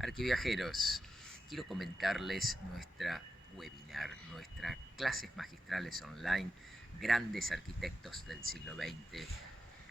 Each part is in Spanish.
Arquiviajeros, quiero comentarles nuestra webinar, nuestras clases magistrales online, grandes arquitectos del siglo XX,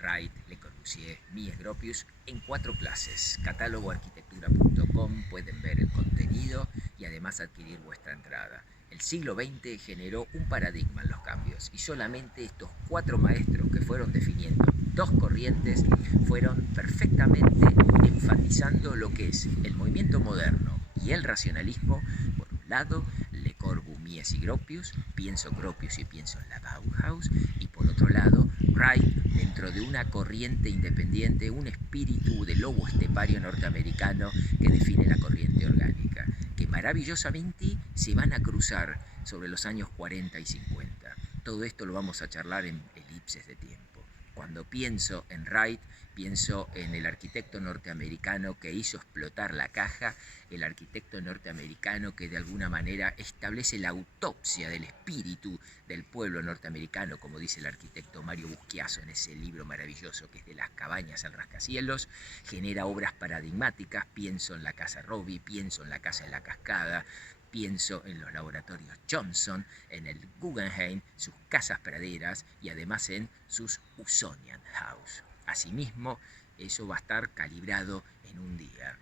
Wright, Le Corbusier, Mies Gropius, en 4 clases. Catálogoarquitectura.com, pueden ver el contenido y además adquirir vuestra entrada. El siglo XX generó un paradigma en los cambios y solamente estos 4 maestros que fueron definiendo 2 corrientes fueron perfectamente enfatizando lo que es el movimiento moderno y el racionalismo. Por un lado, Le Corbusier, Mies y Gropius, pienso Gropius y pienso en la Bauhaus, y por otro lado, Wright, dentro de una corriente independiente, un espíritu de lobo estepario norteamericano que define la corriente orgánica, que maravillosamente se van a cruzar sobre los años 40 y 50. Todo esto lo vamos a charlar en elipses de tiempo. Cuando pienso en Wright, pienso en el arquitecto norteamericano que hizo explotar la caja, el arquitecto norteamericano que de alguna manera establece la autopsia del espíritu del pueblo norteamericano, como dice el arquitecto Mario Buschiaso en ese libro maravilloso que es De las cabañas al rascacielos. Genera obras paradigmáticas, pienso en la Casa Robbie, pienso en la Casa de la Cascada, pienso en los laboratorios Johnson, en el Guggenheim, sus casas praderas y además en sus Usonian House. Asimismo, eso va a estar calibrado en un día.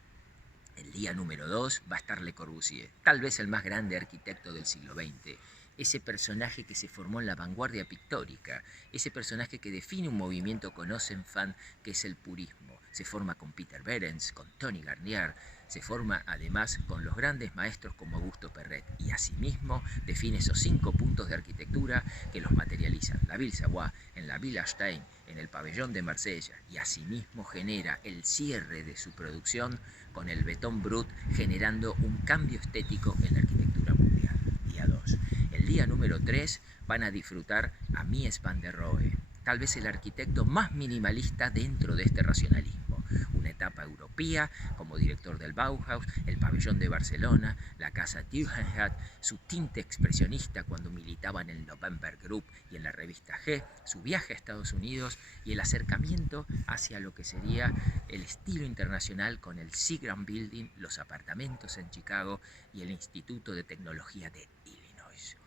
El día número 2 va a estar Le Corbusier, tal vez el más grande arquitecto del siglo XX. Ese personaje que se formó en la vanguardia pictórica, ese personaje que define un movimiento con Ozenfant que es el purismo. Se forma con Peter Behrens, con Tony Garnier, se forma además con los grandes maestros como Augusto Perret y asimismo define esos 5 puntos de arquitectura que los materializan. La Ville Savoie, en la Villa Stein, en el pabellón de Marsella, y asimismo genera el cierre de su producción con el Beton Brut, generando un cambio estético en la arquitectura mundial. Día 2. El día número 3 van a disfrutar a Mies van der Rohe, tal vez el arquitecto más minimalista dentro de este racionalismo. Una etapa europea como director del Bauhaus, el pabellón de Barcelona, la casa Tugendhat, su tinte expresionista cuando militaba en el November Group y en la revista G, su viaje a Estados Unidos y el acercamiento hacia lo que sería el estilo internacional con el Seagram Building, los apartamentos en Chicago y el Instituto de Tecnología de Illinois.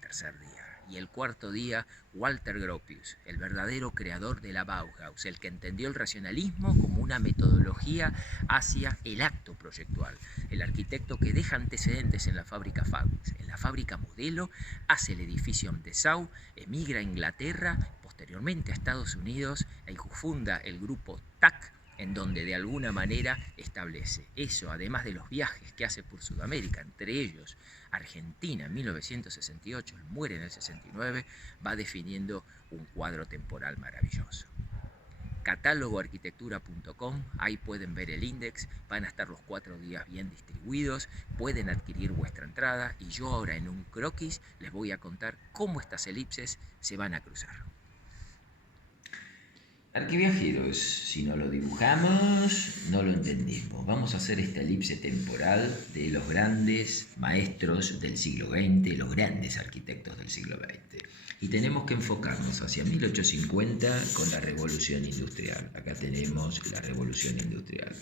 Tercer día. Y el cuarto día, Walter Gropius, el verdadero creador de la Bauhaus, el que entendió el racionalismo como una metodología hacia el acto proyectual, el arquitecto que deja antecedentes en la fábrica Fabrics, en la fábrica Modelo, hace el edificio en Dessau, emigra a Inglaterra, posteriormente a Estados Unidos, y funda el grupo TAC, en donde de alguna manera establece eso, además de los viajes que hace por Sudamérica, entre ellos Argentina en 1968, él muere en el 69, va definiendo un cuadro temporal maravilloso. Catálogoarquitectura.com, ahí pueden ver el índice, van a estar los 4 días bien distribuidos, pueden adquirir vuestra entrada y yo ahora en un croquis les voy a contar cómo estas elipses se van a cruzar. Arquiviajeros, si no lo dibujamos, no lo entendemos. Vamos a hacer esta elipse temporal de los grandes maestros del siglo XX, los grandes arquitectos del siglo XX. Y tenemos que enfocarnos hacia 1850 con la Revolución Industrial. Acá tenemos la Revolución Industrial.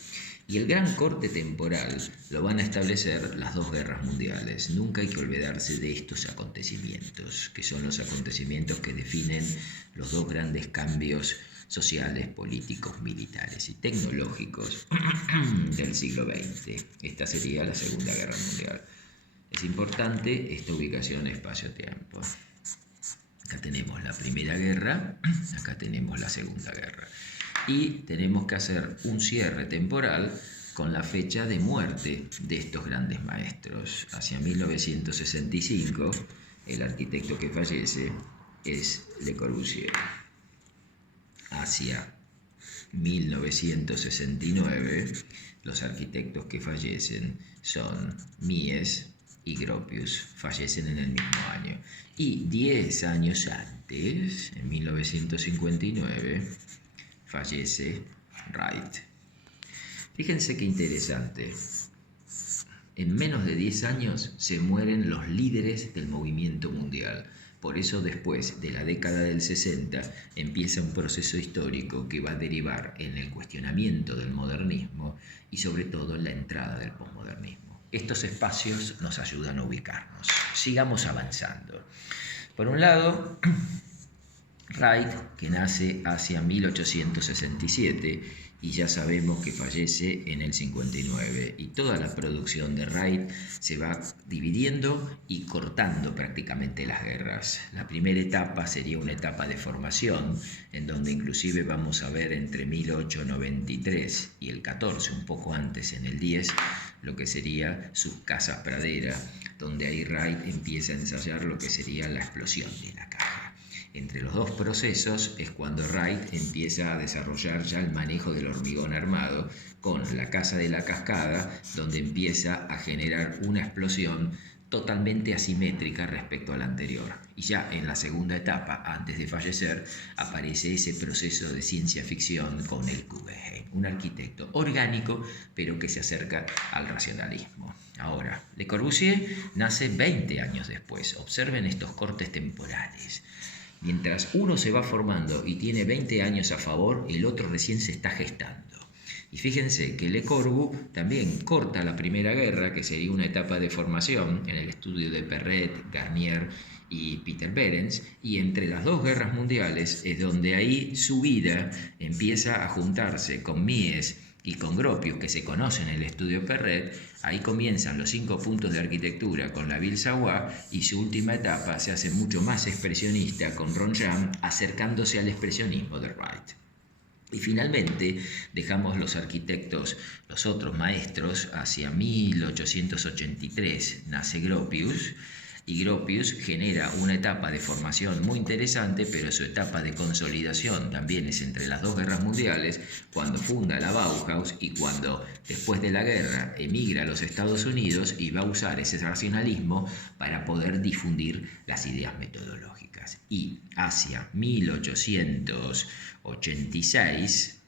Y el gran corte temporal lo van a establecer las 2 guerras mundiales. Nunca hay que olvidarse de estos acontecimientos, que son los acontecimientos que definen los 2 grandes cambios sociales, políticos, militares y tecnológicos del siglo XX. Esta sería la Segunda Guerra Mundial. Es importante esta ubicación espacio-tiempo. Acá tenemos la Primera Guerra, acá tenemos la Segunda Guerra. Y tenemos que hacer un cierre temporal con la fecha de muerte de estos grandes maestros. Hacia 1965, el arquitecto que fallece es Le Corbusier. Hacia 1969, los arquitectos que fallecen son Mies y Gropius, fallecen en el mismo año. Y 10 años antes, en 1959, fallece Wright. Fíjense qué interesante. En menos de 10 años se mueren los líderes del movimiento mundial. Por eso después de la década del 60 empieza un proceso histórico que va a derivar en el cuestionamiento del modernismo y sobre todo en la entrada del posmodernismo. Estos espacios nos ayudan a ubicarnos. Sigamos avanzando. Por un lado, Wright, que nace hacia 1867 y ya sabemos que fallece en el 59, y toda la producción de Wright se va dividiendo y cortando prácticamente las guerras. La primera etapa sería una etapa de formación, en donde inclusive vamos a ver entre 1893 y el 14, un poco antes en el 10, lo que sería sus casas pradera, donde ahí Wright empieza a ensayar lo que sería la explosión de la caja. Entre los dos procesos es cuando Wright empieza a desarrollar ya el manejo del hormigón armado con la casa de la cascada, donde empieza a generar una explosión totalmente asimétrica respecto a la anterior. Y ya en la segunda etapa, antes de fallecer, aparece ese proceso de ciencia ficción con el Guggenheim, un arquitecto orgánico pero que se acerca al racionalismo. Ahora, Le Corbusier nace 20 años después. Observen estos cortes temporales. Mientras uno se va formando y tiene 20 años a favor, el otro recién se está gestando. Y fíjense que Le Corbusier también corta la Primera Guerra, que sería una etapa de formación en el estudio de Perret, Garnier y Peter Behrens, y entre las dos guerras mundiales es donde ahí su vida empieza a juntarse con Mies y con Gropius, que se conocen en el estudio Perret. Ahí comienzan los 5 puntos de arquitectura con la Ville Savoye, y su última etapa se hace mucho más expresionista con Ronjan, acercándose al expresionismo de Wright. Y finalmente dejamos los arquitectos, los otros maestros, hacia 1883 nace Gropius, y Gropius genera una etapa de formación muy interesante, pero su etapa de consolidación también es entre las dos guerras mundiales, cuando funda la Bauhaus y cuando después de la guerra emigra a los Estados Unidos y va a usar ese racionalismo para poder difundir las ideas metodológicas. Y hacia 1886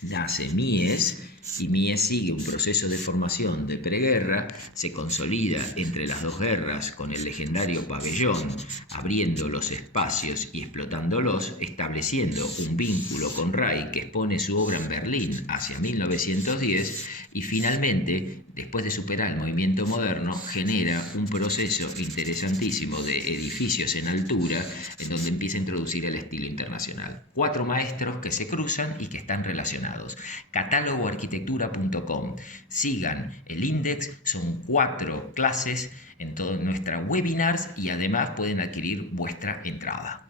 nace Mies, y Mies sigue un proceso de formación de preguerra, se consolida entre las dos guerras con el legendario pabellón, abriendo los espacios y explotándolos, estableciendo un vínculo con Wright, que expone su obra en Berlín hacia 1910, y finalmente, después de superar el movimiento moderno, genera un proceso interesantísimo de edificios en altura, en donde empieza a introducir el estilo internacional. 4 maestros que se cruzan y que están relacionados. Catálogoarquitectura.com. Sigan el index, son 4 clases en todas nuestras webinars y además pueden adquirir vuestra entrada.